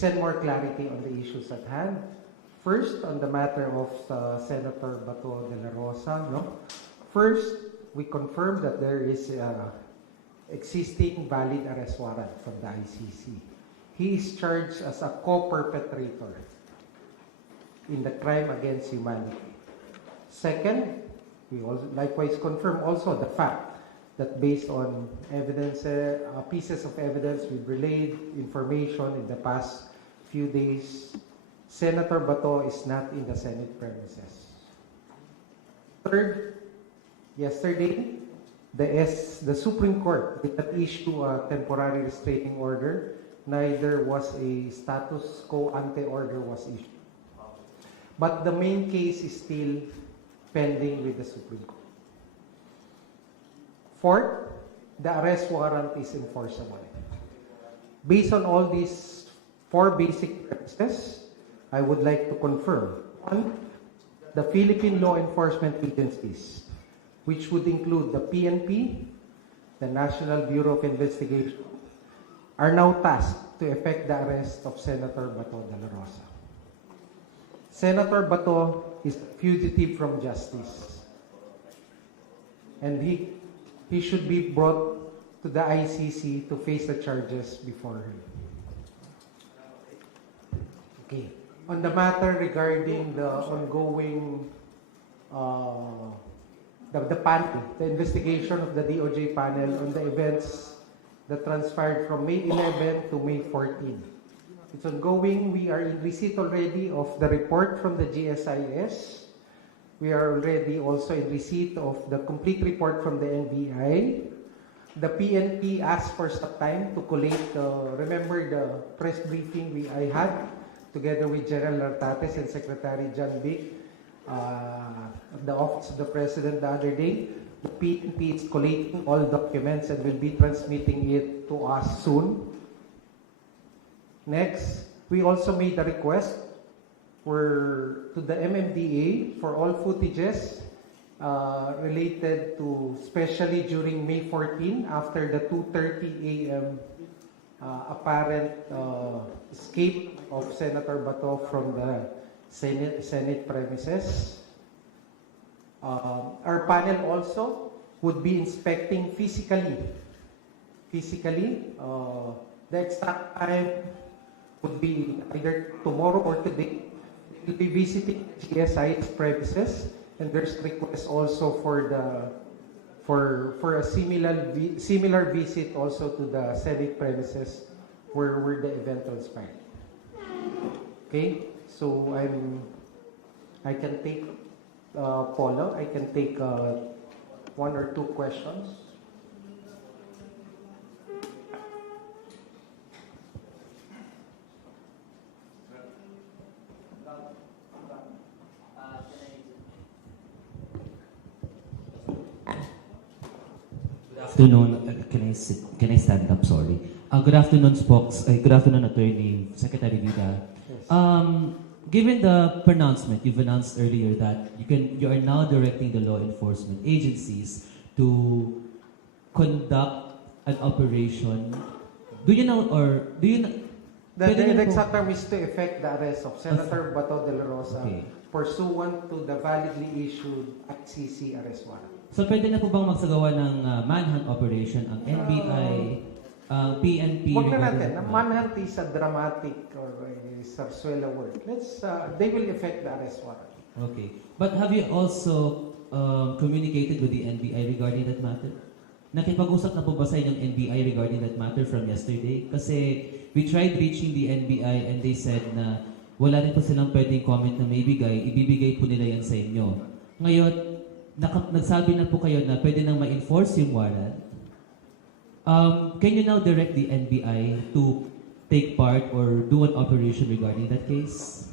present more clarity on the issues at hand. First, on the matter of Senator Bato de la Rosa. First, we confirm that there is existing valid arrest warrant from the ICC. He is charged as a co-perpetrator in the crime against humanity. Second, we also likewise confirm also the fact that based on evidence, pieces of evidence we've relayed information in the past few days, Senator Bato is not in the Senate premises. Third, yesterday, the Supreme Court did not issue a temporary restraining order. Neither was a status quo ante order was issued. But the main case is still pending with the Supreme Court. Fourth, the arrest warrant is enforceable. Based on all these four basic premises, I would like to confirm. One, the Philippine law enforcement agencies, which would include the PNP, the National Bureau of Investigation, are now tasked to effect the arrest of Senator Bato de la Rosa. Senator Bato is a fugitive from justice, and he should be brought to the ICC to face the charges before him. Okay. On the matter regarding the ongoing the panel, the investigation of the DOJ panel on the events that transpired from May 11 to May 14. It's ongoing. We are in receipt already of the report from the GSIS. We are already also in receipt of the complete report from the NBI. The PNP asked for some time to collate, remember the press briefing I had together with General Nartates and Secretary John Vic at the Office of the President the other day. The PNP is collating all documents and will be transmitting it to us soon. Next, we also made a request to the MMDA for all footages related to, especially during May 14, after the 2:30 a.m. Apparent escape of Senator Bato from the Senate premises. Our panel also would be inspecting physically. The exact time would be either tomorrow or today. We'll be visiting GSI's premises, and there's request also for a similar visit also to the Senate premises where the event transpired. Okay, so I can take Paulo. I can take one or two questions. Good afternoon. Can I stand up? Sorry. Good afternoon, Spokes. Good afternoon, Attorney Secretary Vida. Yes. Given the pronouncement you've announced earlier that you are now directing the law enforcement agencies to conduct an operation, do you know? The exact term is to effect the arrest of Senator Bato de la Rosa pursuant to the validly issued ICC arrest warrant. So pwede na po bang magsagawa ng manhunt operation ang NBI, PNP? Huwag na natin. Manhunt is a dramatic or a sarsuela word. They will effect the arrest warrant. Okay. But have you also communicated with the NBI regarding that matter? Nakipag-usap na po ba sa inyong NBI regarding that matter from yesterday? Kasi we tried reaching the NBI and they said na wala rin po silang pwedeng comment na may ibibigay po nila yan sa inyo. Ngayon, nagsabi na po kayo na pwede nang ma-enforce yung warrant. Can you now direct the NBI to take part or do an operation regarding that case?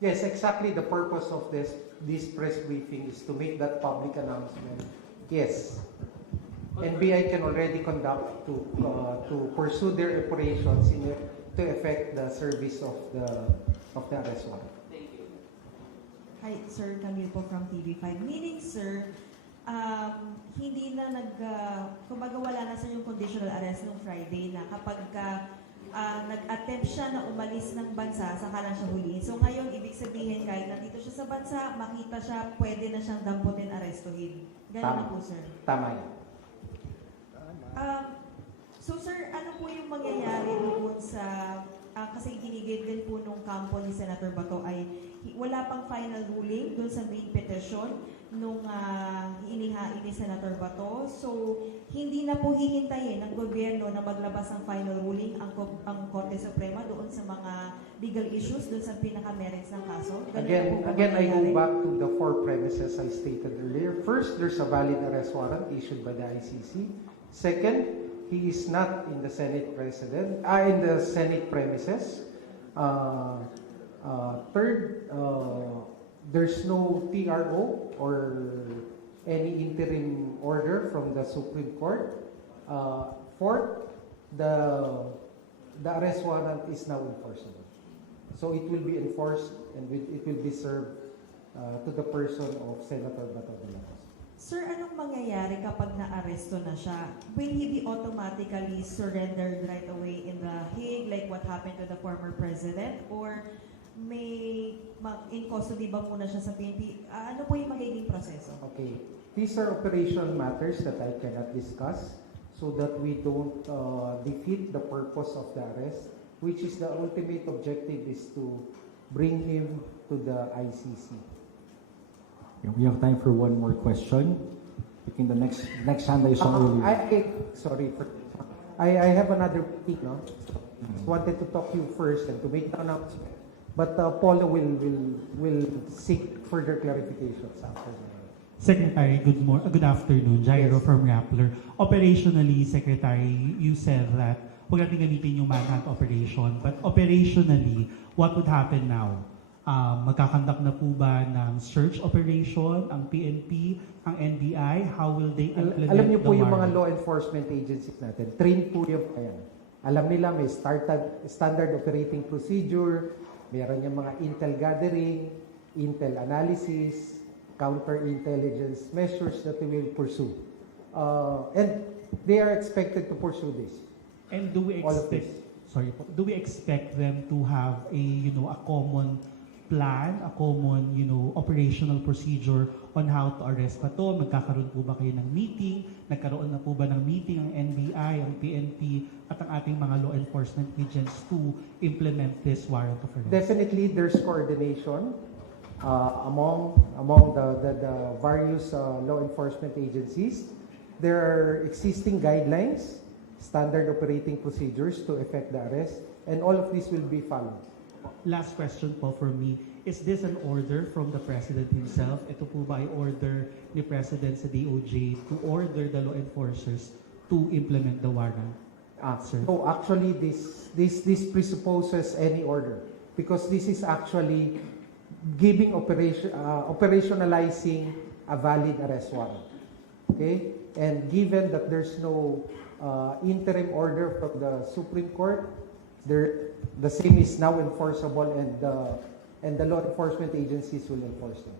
Yes, exactly the purpose of this press briefing is to make that public announcement. Yes. NBI can already conduct to pursue their operations to effect the service of the arrest warrant. Thank you. Hi, Sir Camille po from TV5. Meaning, sir, hindi na kumbaga wala na sir yung conditional arrest nung Friday na kapag nag-attempt siya na umalis ng bansa, saka lang siya huliin. So ngayon, ibig sabihin, kahit nandito siya sa bansa, makita siya, pwede na siyang damputin, arestuhin. Ganun na po, sir. Tama yan. So sir, ano po yung mangyayari doon sa, kasi ginigit din po nung kampo ni Senator Bato ay wala pang final ruling doon sa main petition nung inihain ni Senator Bato. So, hindi na po hihintayin ng gobyerno na maglabas ng final ruling ang Korte Suprema doon sa mga legal issues, doon sa pinaka-merits ng kaso. Again, I go back to the four premises I stated earlier. First, there's a valid arrest warrant issued by the ICC. Second, he is not in the Senate premises. Third, there's no TRO or any interim order from the Supreme Court. Fourth, the arrest warrant is now enforceable. So it will be enforced and it will be served to the person of Senator Bato de la Rosa. Sir, anong mangyayari kapag na-aresto na siya? Will he be automatically surrendered right away in The Hague like what happened to the former president? Or may in custody ba muna siya sa PNP? Ano po yung magiging proseso? Okay. These are operational matters that I cannot discuss so that we don't defeat the purpose of the arrest, which is the ultimate objective is to bring him to the ICC. We have time for one more question. Picking the next hand I saw earlier. I have another thing, no? Wanted to talk to you first and to make the announcement. But Paulo will seek further clarifications after that. Secretary, good afternoon. Jairo from Rappler. Operationally, Secretary, you said that huwag natin gamitin yung manhunt operation. But operationally, what would happen now? Magkakandak na po ba ng search operation, ang PNP, ang NBI? How will they implement Alam niyo po the yung mga warrant? law enforcement agencies natin, train po yung yan. Alam nila may standard operating procedure, meron yung mga intel gathering, intel analysis, counter-intelligence measures that they will pursue. And they are expected to pursue this. And do we All of expect, this. do we expect them to have a common plan, a common, operational procedure on how to arrest pa to? Magkakaroon po ba kayo ng meeting? Nagkaroon na po ba ng meeting ang NBI, ang PNP, at ang ating mga law enforcement agents to implement this warrant of arrest? Definitely, there's coordination among the various law enforcement agencies. There are existing guidelines, standard operating procedures to effect the arrest, and all of this will be followed. Last question po for me. Is this an order from the President himself? Ito po ba ay order ni President sa DOJ to order the law enforcers to implement the warrant? Sir? So actually, this presupposes any order because this is actually giving operationalizing a valid arrest warrant. Okay, and given that there's no interim order from the Supreme Court, the same is now enforceable, and the law enforcement agencies will enforce them.